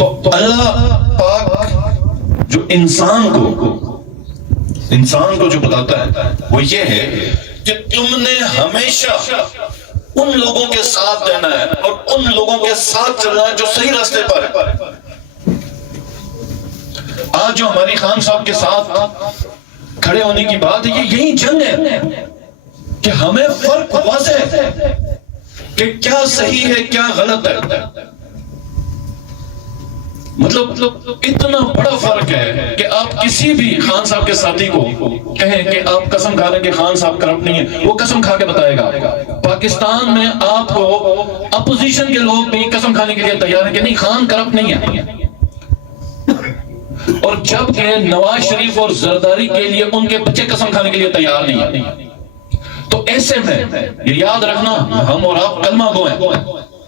تو اللہ پاک جو انسان کو جو بتاتا ہے وہ یہ ہے کہ تم نے ہمیشہ ان لوگوں کے ساتھ دینا ہے اور ان لوگوں کے ساتھ چلنا ہے جو صحیح راستے پر ہے۔ آج جو ہماری خان صاحب کے ساتھ کھڑے ہونے کی بات ہے، یہ یہی جنگ ہے کہ ہمیں فرق واضح ہے کہ کیا صحیح ہے کیا غلط ہے۔ مطلب اتنا بڑا فرق ہے کہ آپ کسی بھی خان صاحب کے ساتھی کو کہیں کہ آپ قسم کھا رہے ہیں کہ خان صاحب کرپٹ نہیں ہے، وہ قسم کھا کے بتائے گا۔ پاکستان میں آپ کو اپوزیشن کے لوگ بھی قسم کھانے کے لیے تیار ہیں کہ نہیں، خان کرپٹ نہیں ہے۔ اور جب کہ نواز شریف اور زرداری کے لیے ان کے بچے قسم کھانے کے لیے تیار نہیں ہیں۔ تو ایسے میں یہ یاد رکھنا، ہم اور آپ کلمہ گو ہیں،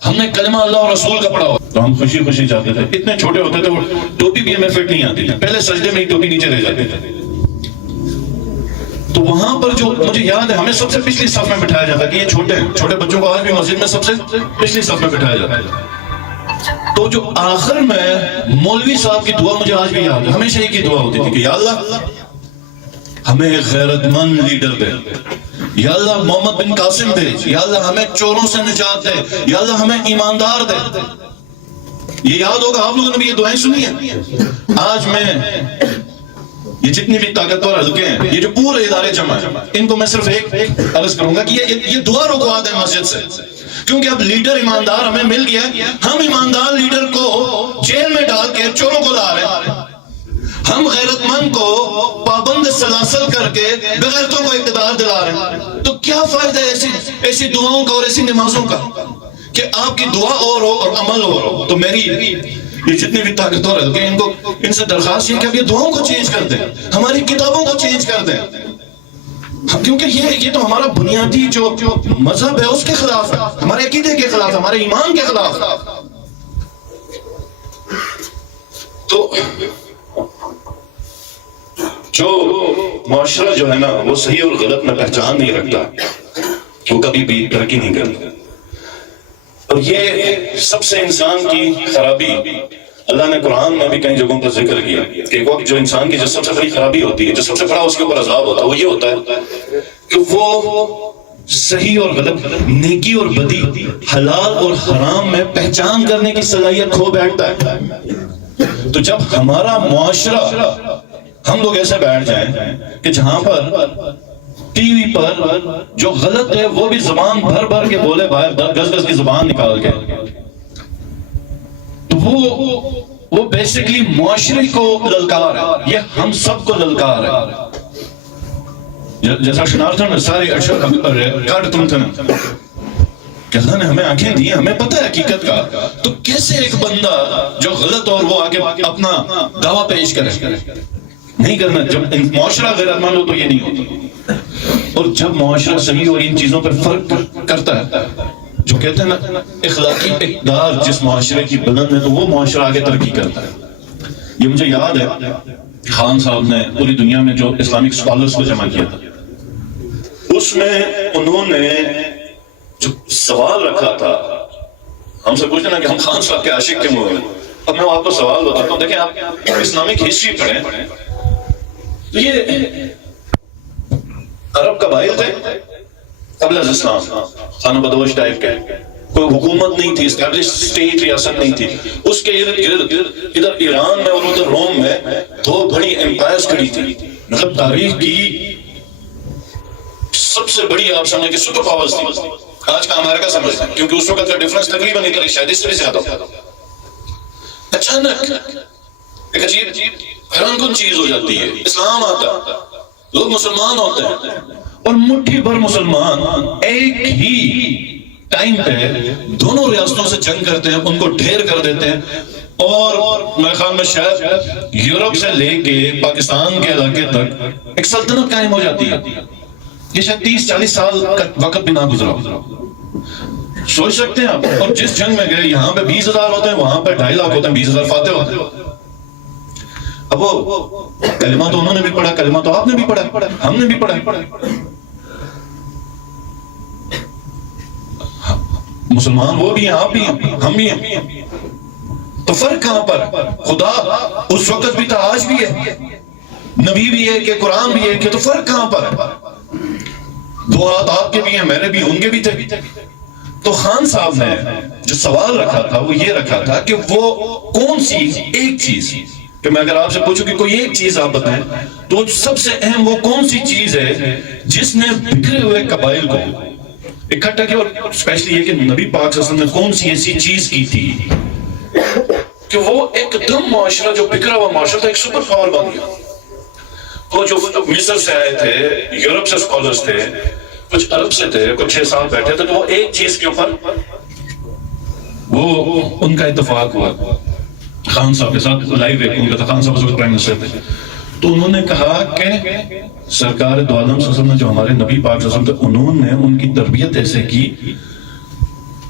ہم نے کلمہ اللہ اور رسول کا پڑھا ہوا، تو ہم خوشی خوشی جاتے تھے۔ اتنے چھوٹے ہوتے تھے وہ ٹوپی بھی ہمیں فٹ نہیں آتی تھی، پہلے سجدے میں ہی ٹوپی نیچے رہ جاتے تھے۔ تو وہاں پر جو مجھے یاد ہے، ہمیں سب سے پچھلی صف میں بٹھایا جاتا کہ یہ چھوٹے بچوں کو آج بھی مسجد میں سب سے پچھلی صف میں بٹھایا جاتا ہے۔ تو جو آخر میں مولوی صاحب کی دعا مجھے آج بھی یاد ہے، ہمیشہ ایک ہی دعا ہوتی تھی کہ یا اللہ ہمیں ایک غیرت مند لیڈر دے، یا اللہ محمد بن قاسم دے، یا اللہ ہمیں چوروں سے نجات دے، یا اللہ ہمیں ایماندار دے۔ یہ یاد ہوگا، آپ لوگوں نے بھی یہ دعائیں سنی ہیں۔ آج میں یہ جتنی بھی طاقتور حلقے ہیں، یہ جو پورے ادارے جمع ہیں، ان کو میں صرف ایک عرض کروں گا کہ یہ دعا رکوا دیں مسجد سے، کیونکہ اب لیڈر ایماندار ہمیں مل گیا، ہم ایماندار لیڈر کو جیل میں ڈال کے چوروں کو لا رہے ہیں، ہم غیرت مند کو پابند سلاسل کر کے بغیرتوں کو اقتدار دلا رہے ہیں۔ تو کیا فائدہ ہے ایسی دعاؤں کا اور ایسی نمازوں کا کہ آپ کی دعا اور ہو اور عمل اور ہو۔ تو میری یہ جتنے بھی طاقتور حلقے ہیں، ان سے درخواست ہے کہ آپ یہ دعاؤں کو چینج کر دیں، ہماری کتابوں کو چینج کر دیں، کیونکہ یہ تو ہمارا بنیادی جو مذہب ہے اس کے خلاف ہے، ہمارے عقیدے کے خلاف، ہمارے ایمان کے خلاف۔ تو جو معاشرہ جو ہے نا وہ صحیح اور غلط میں پہچان نہیں رکھتا، وہ کبھی بھی ترقی نہیں کرتا۔ اور یہ سب سے انسان کی خرابی اللہ نے قرآن میں بھی کئی جگہوں پر ذکر کیا کہ ایک وقت جو انسان کی جو سب سے بڑی خرابی ہوتی ہے، جو سب سے بڑا اس کے اوپر عذاب ہوتا ہے، وہ یہ ہوتا ہے کہ وہ صحیح اور غلط، نیکی اور بدی، حلال اور حرام میں پہچان کرنے کی صلاحیت کھو بیٹھتا ہے۔ تو جب ہمارا معاشرہ، ہم لوگ ایسے بیٹھ جائیں کہ جہاں پر ٹی وی پر جو غلط ہے وہ بھی زبان بھر بھر کے بولے، باہر گز گز کی زبان نکال کے، تو وہ بیسیکلی معاشرے کو للکار ہے، یہ ہم سب کو للکار ہے۔ جیسا شنارتھن ساری کاٹ تم تھے نا کہ اللہ نے ہمیں آنکھیں دی ہیں، ہمیں پتہ ہے حقیقت کا، تو کیسے ایک بندہ جو غلط اور وہ آگے اپنا دعویٰ پیش کرے؟ نہیں کرنا۔ جب معاشرہ غیرت مند ہو تو یہ نہیں ہوتا، اور جب معاشرہ صحیح اور ان چیزوں پر فرق کرتا ہے، جو کہتے ہیں نا اخلاقی اقدار جس معاشرے کی بلند ہے، تو وہ معاشرہ آگے ترقی کرتا ہے۔ یہ مجھے یاد ہے خان صاحب نے پوری دنیا میں جو اسلامک اسکالرز کو جمع کیا تھا، اس میں انہوں نے جو سوال رکھا تھا، ہم سے پوچھتے نا کہ ہم خان صاحب کے عاشق کیوں ہوئے، اب میں آپ کو سوال بتاتا ہوں۔ دیکھیں، آپ اسلامک ہسٹری پڑھیں تو یہ عرب قبائل تھے قبل از اسلام، خانہ بدوش ٹائپ کے، کوئی حکومت نہیں تھی، اسٹیبلش اسٹیٹ ریاست نہیں تھی۔ اس کے ارد گرد ادھر ایران میں اور ادھر روم میں دو بڑی امپائرز کھڑی تھی۔ مطلب تاریخ کی سب سے بڑی آپ سمجھیں کہ سپر پاورز تھی، آج کا امریکہ سمجھتے ہیں، کیونکہ اس وقت کا ڈیفرنس تقریباً اتنا شاید اس سے بھی زیادہ ہوتا۔ اچانک ایک عجیب حیران کن چیز ہو جاتی ہے، اسلام آتا ہے، لوگ مسلمان ہوتے ہیں، اور مٹھی بھر مسلمان ایک ہی ٹائم پہ دونوں ریاستوں سے جنگ کرتے ہیں، ان کو ڈھیر کر دیتے ہیں، اور میرے خیال میں شاید یورپ سے لے کے پاکستان کے علاقے تک ایک سلطنت قائم ہو جاتی ہے۔ یہ شاید 30-40 سال کا وقت بھی نہ گزرا۔ سوچ سکتے ہیں آپ، اور جس جنگ میں گئے یہاں پہ 20,000 ہوتے ہیں، وہاں پہ 2.5 لاکھ ہوتے ہیں، 20,000 فاتح ہوتے ہیں۔ اب وہ کلمہ تو انہوں نے بھی پڑھا، کلمہ تو آپ نے بھی پڑھا، ہم نے بھی پڑھا، مسلمان وہ بھی ہیں، آپ بھی ہیں، ہم بھی ہیں۔ تو فرق کہاں پر؟ خدا اس وقت بھی تھا، آج بھی ہے، نبی بھی ہے کہ قرآن بھی ہے کہ، تو فرق کہاں پر ہے؟ دو ہاتھ آپ کے بھی ہیں، میرے بھی، ان کے بھی تھے۔ تو خان صاحب نے جو سوال رکھا تھا وہ یہ رکھا تھا کہ وہ کون سی ایک چیز، کہ میں اگر آپ سے پوچھوں کہ کوئی ایک چیز آپ بتائیں تو سب سے اہم وہ کون سی چیز ہے جس نے بکھرے ہوئے قبائل کو اکٹھا کیا، اور اسپیشلی یہ کہ نبی پاک صلی اللہ علیہ وسلم نے کون سی ایسی چیز کی تھی کہ وہ ایک دم معاشرہ جو بکھرا ہوا معاشرہ تھا ایک سپر پاور بن گیا۔ وہ جو مصر سے آئے تھے، یورپ سے اسکالرز تھے، کچھ عرب سے تھے، کچھ 6 سال بیٹھے تھے، تو وہ ایک چیز کے اوپر وہ ان کا اتفاق ہوا خان صاحب کے ساتھ، لائیو ایک ان کا تھا، خان صاحب اس وقت پرائم منسٹر تھے، تو انہوں نے کہا کہ سرکار دو عالم صلی اللہ علیہ وسلم نے جو ہمارے نبی پاک صلی اللہ علیہ وسلم تھے، انہوں نے ان کی تربیت ایسے کی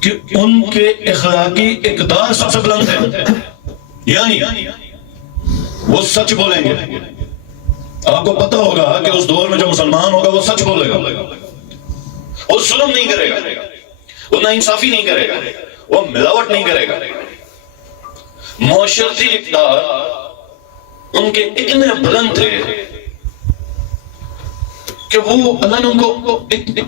کہ ان کے اخلاقی اقدار سب سے بلند ہیں، یعنی وہ سچ بولیں گے۔ آپ کو پتا ہوگا کہ اس دور میں جو مسلمان ہوگا وہ سچ بولے گا، وہ ظلم نہیں کرے گا، وہ ناانصافی نہیں کرے گا، وہ ملاوٹ نہیں کرے گا۔ معاشرتی اقدار ان کے اتنے بلند تھے کہ وہ اللہ نے ان کو،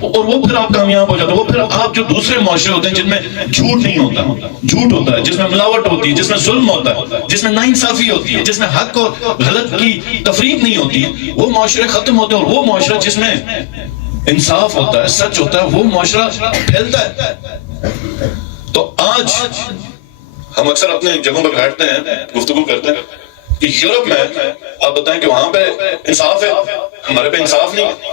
اور وہ پھر آپ کامیاب ہو جاتے، وہ پھر آپ جو دوسرے معاشرے ہوتے ہیں جن میں جھوٹ نہیں ہوتا، جھوٹ ہوتا ہے، جس میں ملاوٹ ہوتی ہے، جس میں ظلم ہوتا ہے، جس میں ناانصافی ہوتی ہے، جس میں حق اور غلط کی تفریق نہیں ہوتی ہے، وہ معاشرے ختم ہوتے ہیں، اور وہ معاشرہ جس میں انصاف ہوتا ہے، سچ ہوتا ہے، وہ معاشرہ پھیلتا ہے۔ تو آج ہم اکثر اپنے جگہوں پر بیٹھتے ہیں، گفتگو کرتے ہیں کہ یورپ میں آپ بتائیں کہ وہاں پہ انصاف ہے، ہمارے پہ انصاف نہیں ہے۔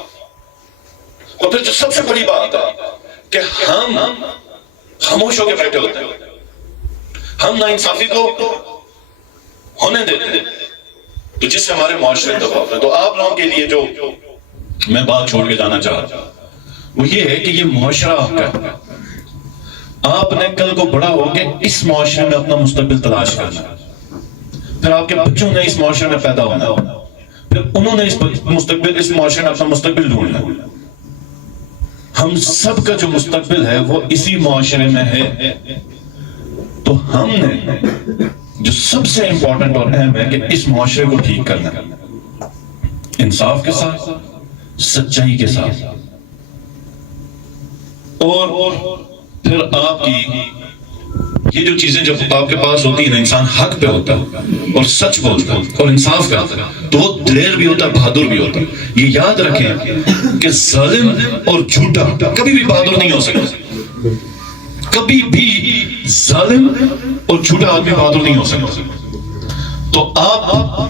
اور پھر جو سب سے بڑی بات ہے کہ ہم خاموش ہو کے بیٹھے ہوتے ہیں، ہم ناانصافی کو ہونے دیتے ہیں، تو جس سے ہمارے معاشرے دباؤ ہے۔ تو آپ لوگوں کے لیے جو میں بات چھوڑ کے جانا چاہ رہا وہ یہ ہے کہ یہ معاشرہ آپ کا ہے، آپ نے کل کو بڑا ہو کے اس معاشرے میں اپنا مستقبل تلاش کرنا، پھر آپ کے بچوں نے اس معاشرے میں پیدا ہونا، پھر انہوں نے اس معاشرے میں اپنا مستقبل ڈھونڈنا۔ ہم سب کا جو مستقبل ہے وہ اسی معاشرے میں ہے، تو ہم نے جو سب سے امپورٹنٹ اور اہم ہے کہ اس معاشرے کو ٹھیک کرنا، انصاف کے ساتھ، سچائی کے ساتھ، اور پھر آپ کی یہ جو چیزیں جب آپ کے پاس ہوتی ہیں، انسان حق پہ ہوتا ہے اور سچ بولتا ہے اور انصاف کرتا ہے، تو وہ دلیر بھی ہوتا ہے، بہادر بھی ہوتا ہے۔ یہ یاد رکھیں کہ ظالم اور جھوٹا کبھی بھی بہادر نہیں ہو سکتا، کبھی بھی ظالم اور جھوٹا آدمی بہادر نہیں ہو سکتا۔ تو آپ